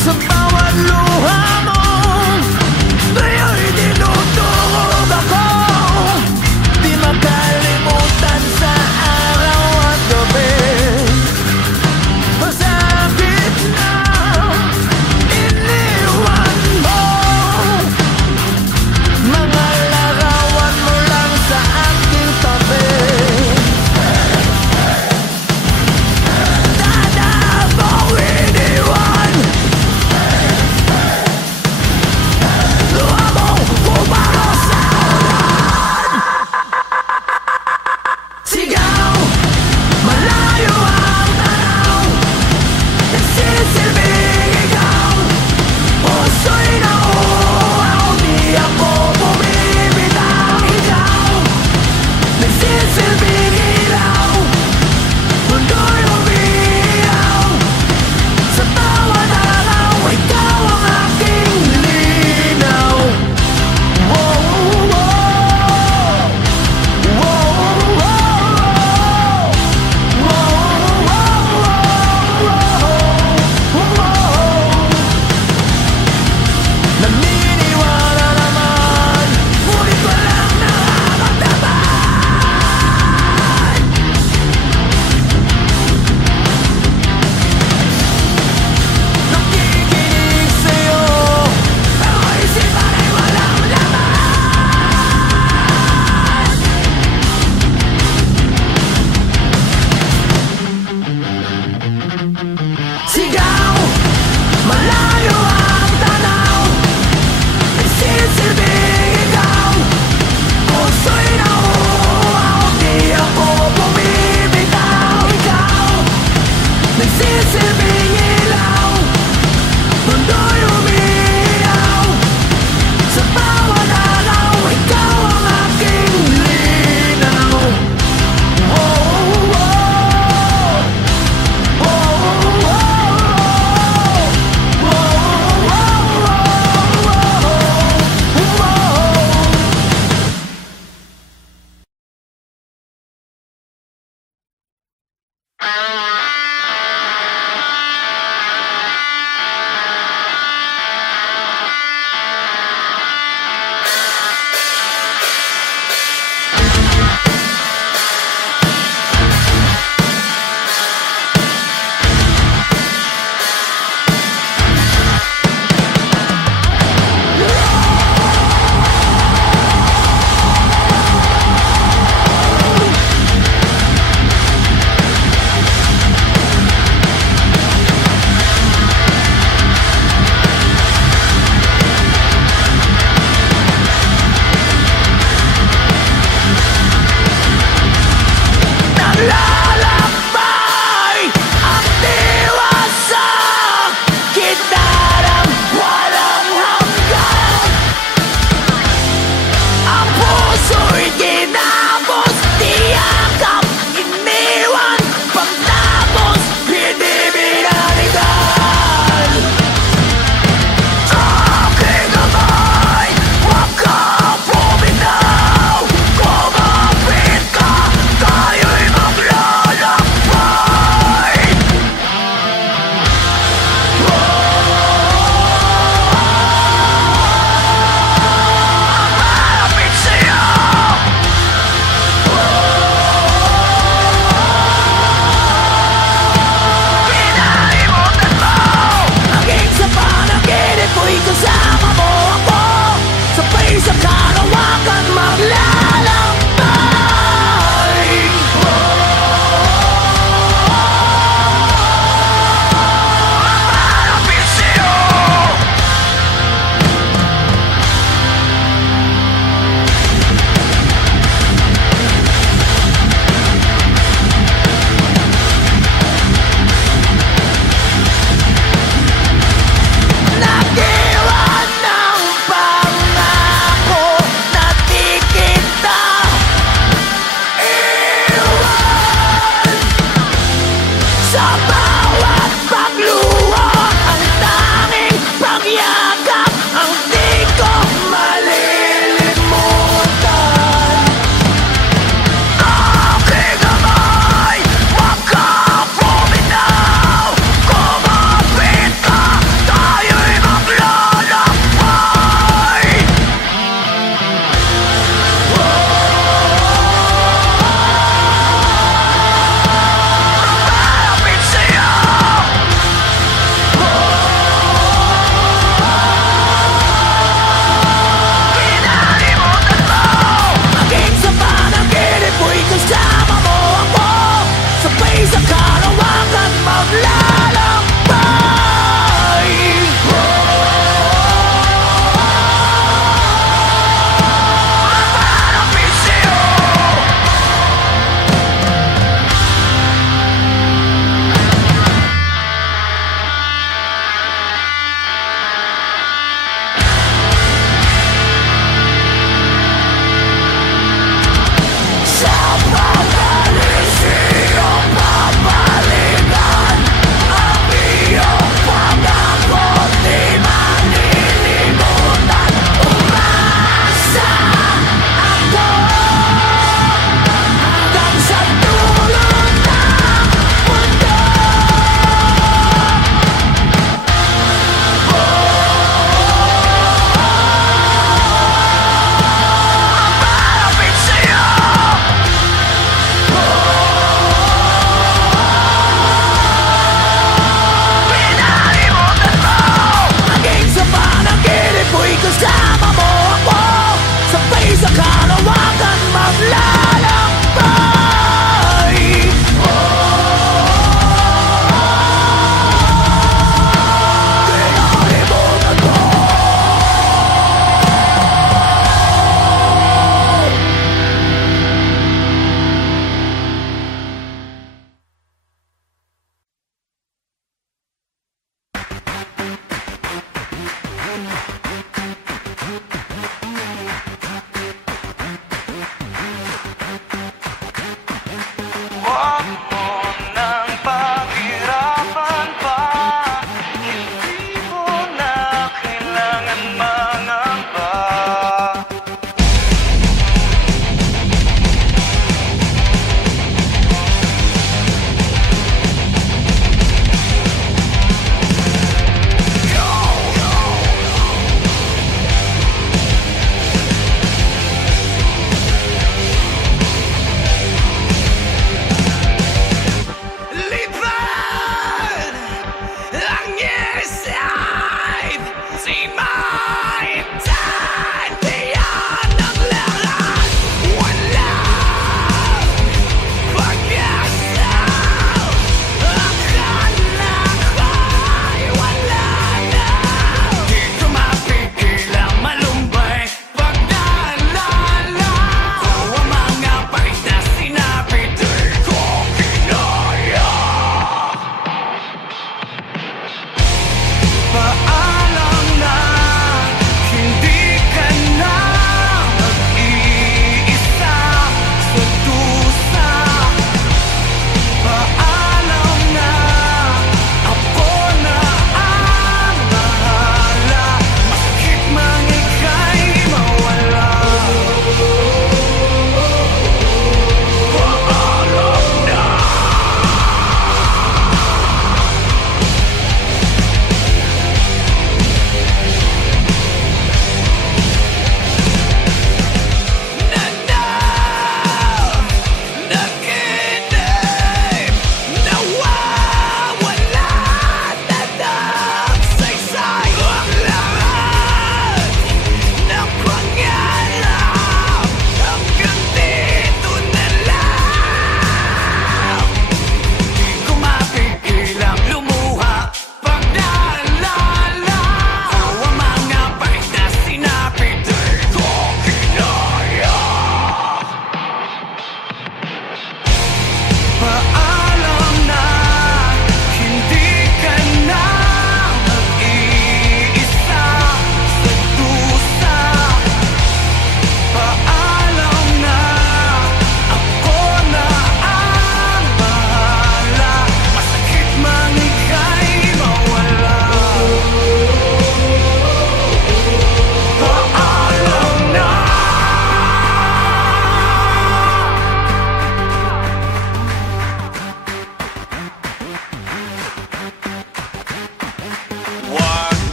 Sa bawat luha mo, ngayon tinutulog ako. Di makalimutan sa araw at gabi. Masakit na iniwan mo, mga larawan mo lang sa aking tabi. Tanda mo iniwan,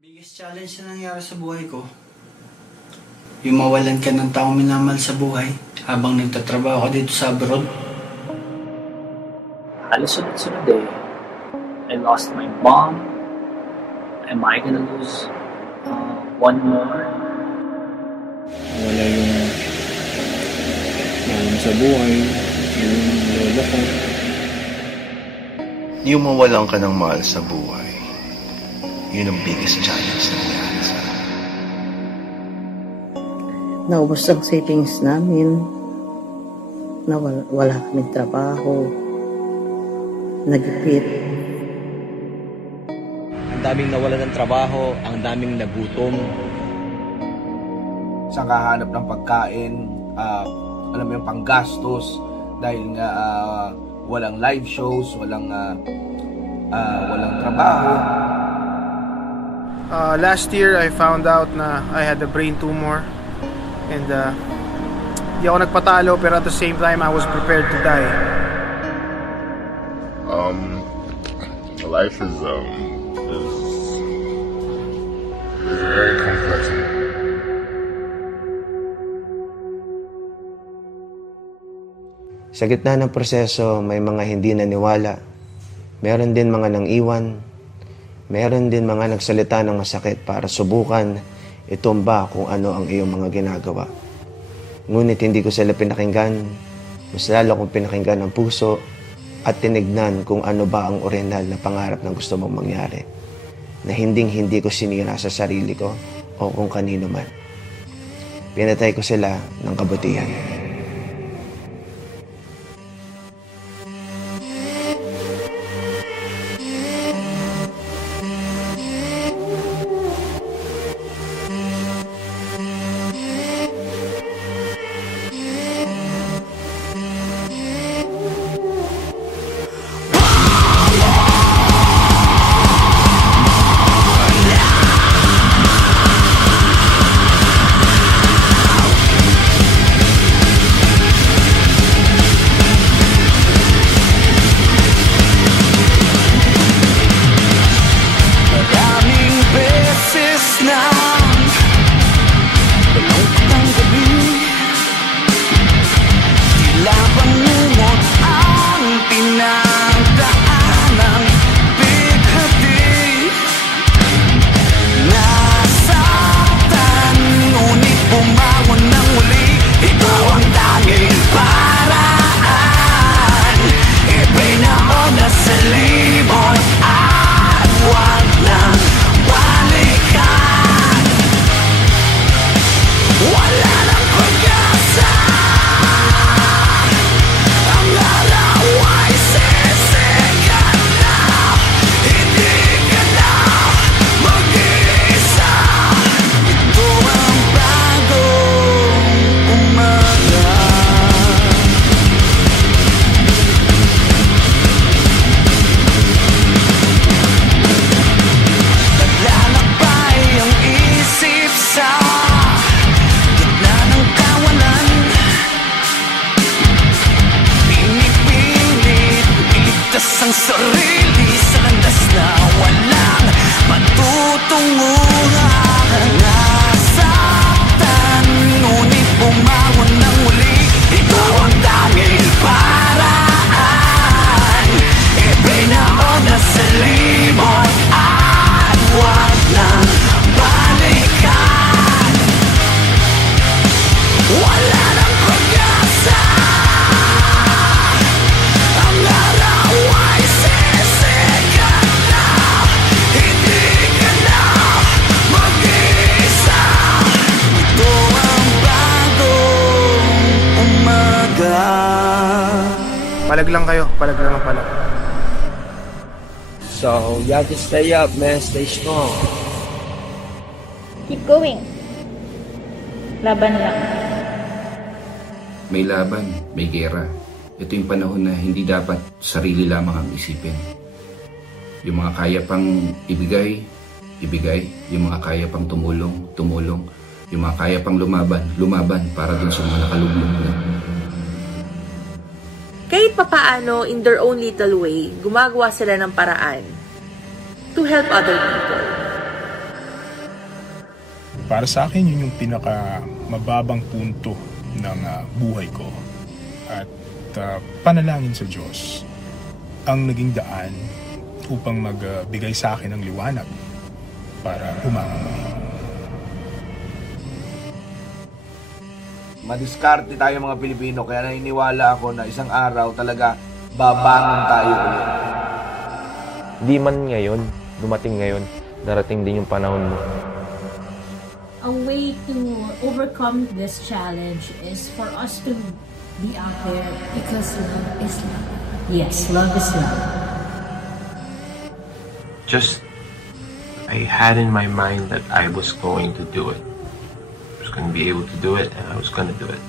Biggest challenge na nangyari sa buhay ko, yung mawalan ka ng taong minamahal sa buhay habang nagtatrabaho ka dito sa abroad. Halos sunod-sunod eh. I lost my mom. Am I gonna lose one more? Wala yung sa buhay, yung lola ko. Yung mawalan ka ng mahal sa buhay, yun ang biggest challenge na nangyari sa akin. Naubos ang savings namin. Wala kaming trabaho. Nagipit. Ang daming nawalan ng trabaho, ang daming nagutom. Sa kahanap ng pagkain, alam mo yung panggastos dahil nga walang live shows, walang trabaho. Last year I found out na I had a brain tumor and di ako nagpatalo, pero at the same time I was prepared to die. Life is very complex. Sa gitna ng proseso, may mga hindi naniwala. Meron din mga nang iwan. Meron din mga nagsalita ng masakit para subukan itumba kung ano ang iyong mga ginagawa. Ngunit hindi ko sila pinakinggan. Mas lalo kong pinakinggan ang puso at tinignan kung ano ba ang orihinal na pangarap na gusto mong mangyari. Na hindi ko sinira sa sarili ko o kung kanino man. Pinatay ko sila ng kabutihan. Palag lang kayo, palag lang ang palag. So, you have to stay up, man. Stay strong. Keep going. Laban lang. May laban, may gera. Ito yung panahon na hindi dapat sarili lamang ang isipin. Yung mga kaya pang ibigay, ibigay. Yung mga kaya pang tumulong, tumulong. Yung mga kaya pang lumaban, lumaban para dun sa mga nakalublong na. Kahit papaano, in their own little way, gumagawa sila ng paraan to help other people. Para sa akin, yun yung pinaka mababang punto ng buhay ko. At panalangin sa Diyos ang naging daan upang magbigay sa akin ng liwanag para umangat. Madiskarte tayo mga Pilipino, kaya naniniwala ako na isang araw talaga babangon tayo ulit. Di man ngayon, dumating ngayon, darating din yung panahon mo. A way to overcome this challenge is for us to be out there because love is love. Yes, love is love. Just, I had in my mind that I was going to do it. I was going to be able to do it, and I was going to do it.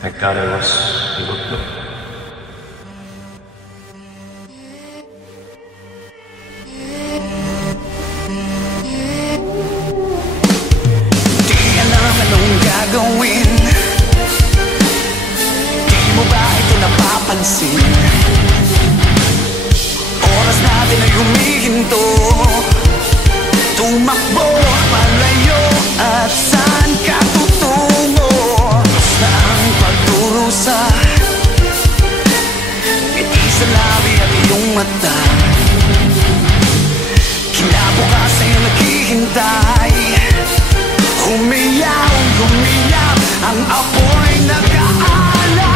Thank God I was able to do it. Gagawin, di mo ba ito napapansin? Oras natin ay humihinto, tumakbo, malayo, at saan ka tutungo? Basta ang pagdurusa, ngiti sa labi at iyong mata, kinabukasan ay naghihintay. Humiyaw, humiyaw, ang apoy nag-aalaw.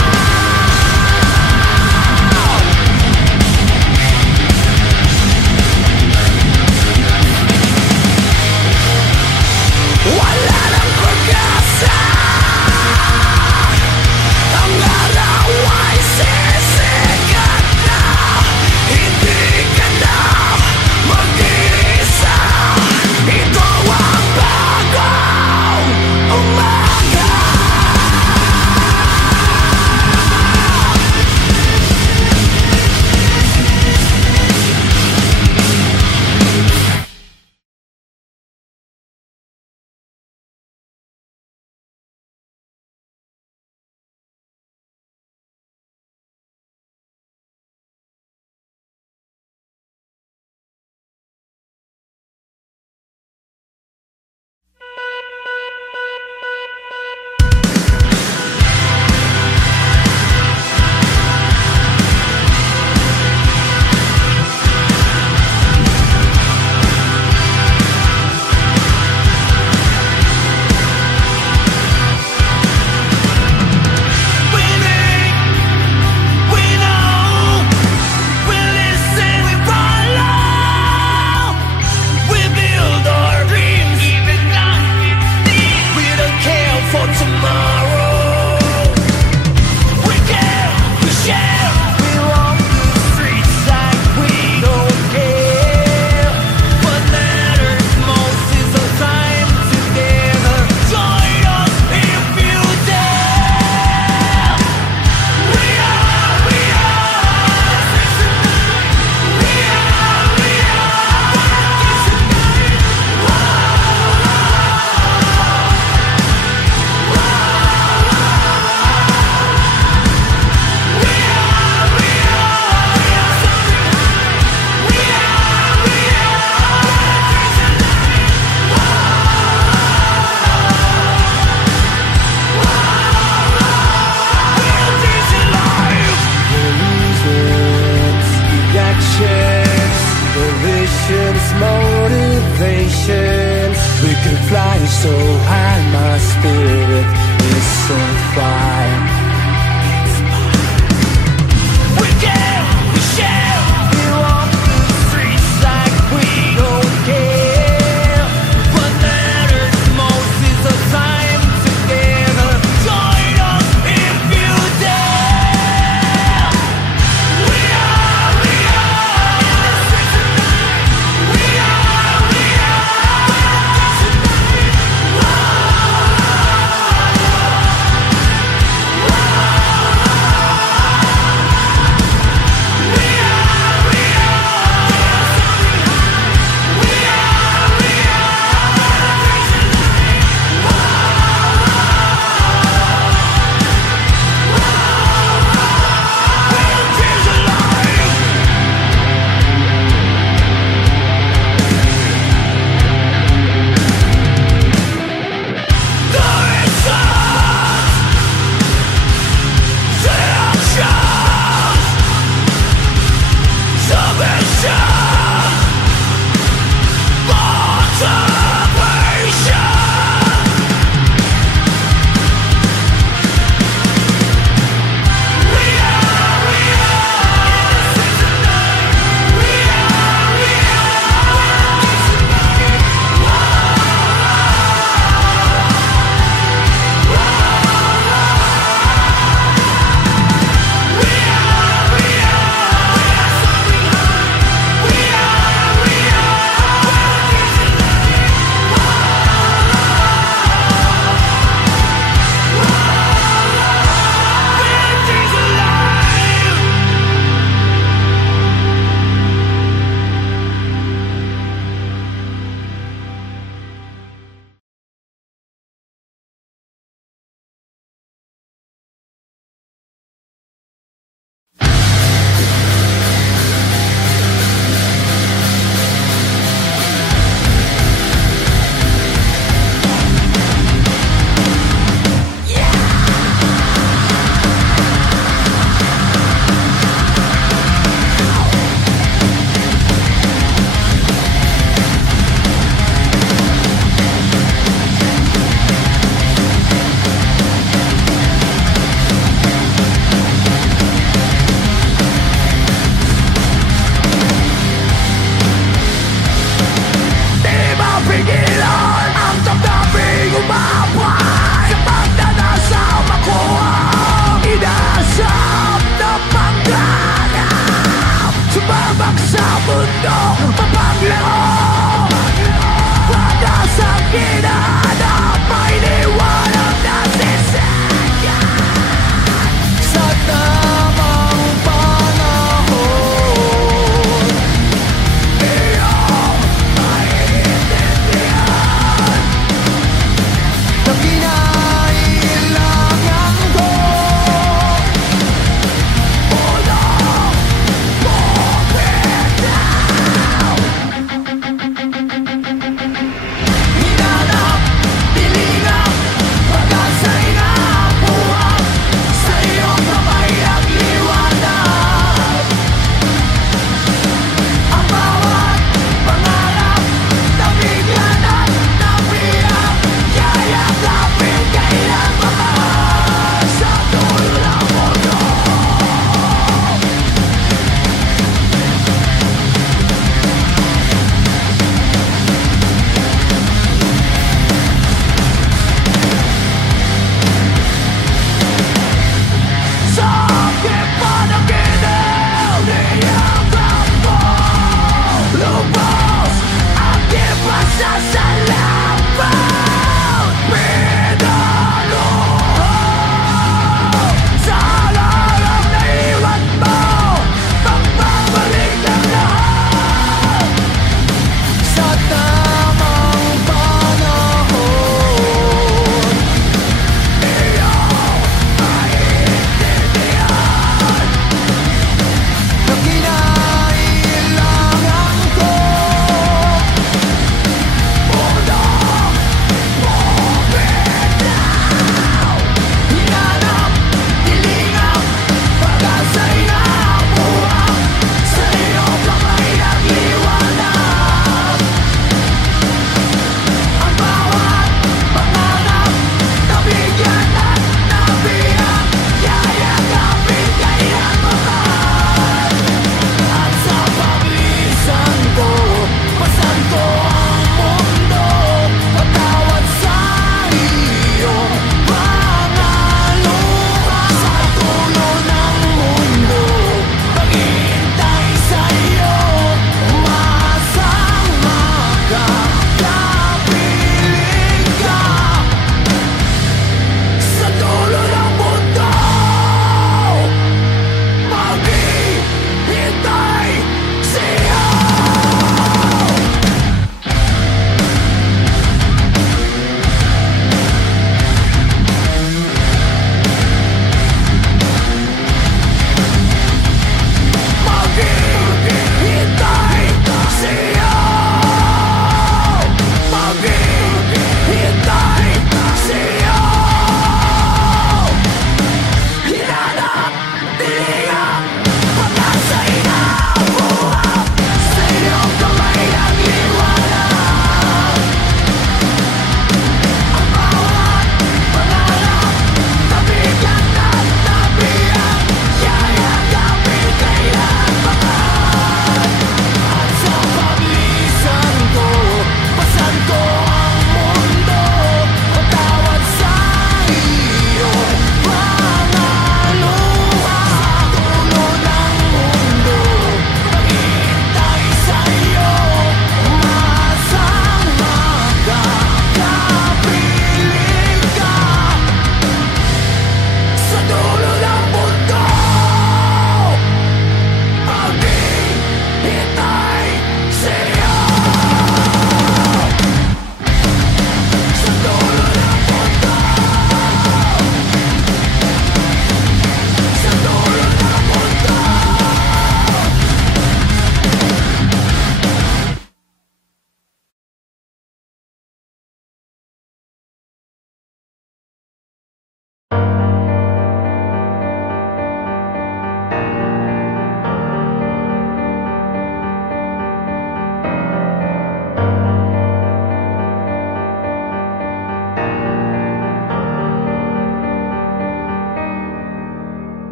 Wala nang pag-asa, ang araw ay sisikat na. Hindi ka na mag-iisa, ito ang bago umaga.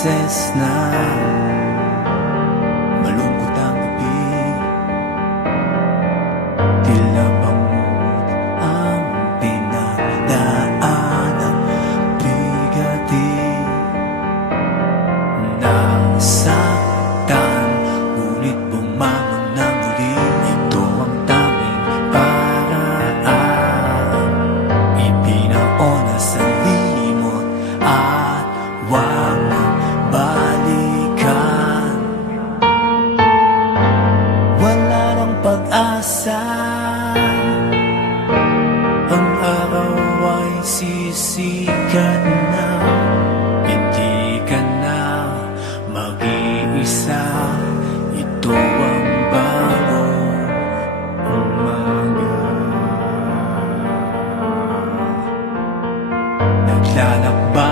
beses na malungkot ang gabi, tila bangungot ang pinagdaan ng bigatin. Nasaktan, ngunit bumangon ng muli. Ito ang taming paraan, ibinaon sa limot at wag balikan. Wala nang pag-asa, ang araw ay sisikat na. Hindi ka na mag-iisa, ito ang bagong umaga. Naglalakbay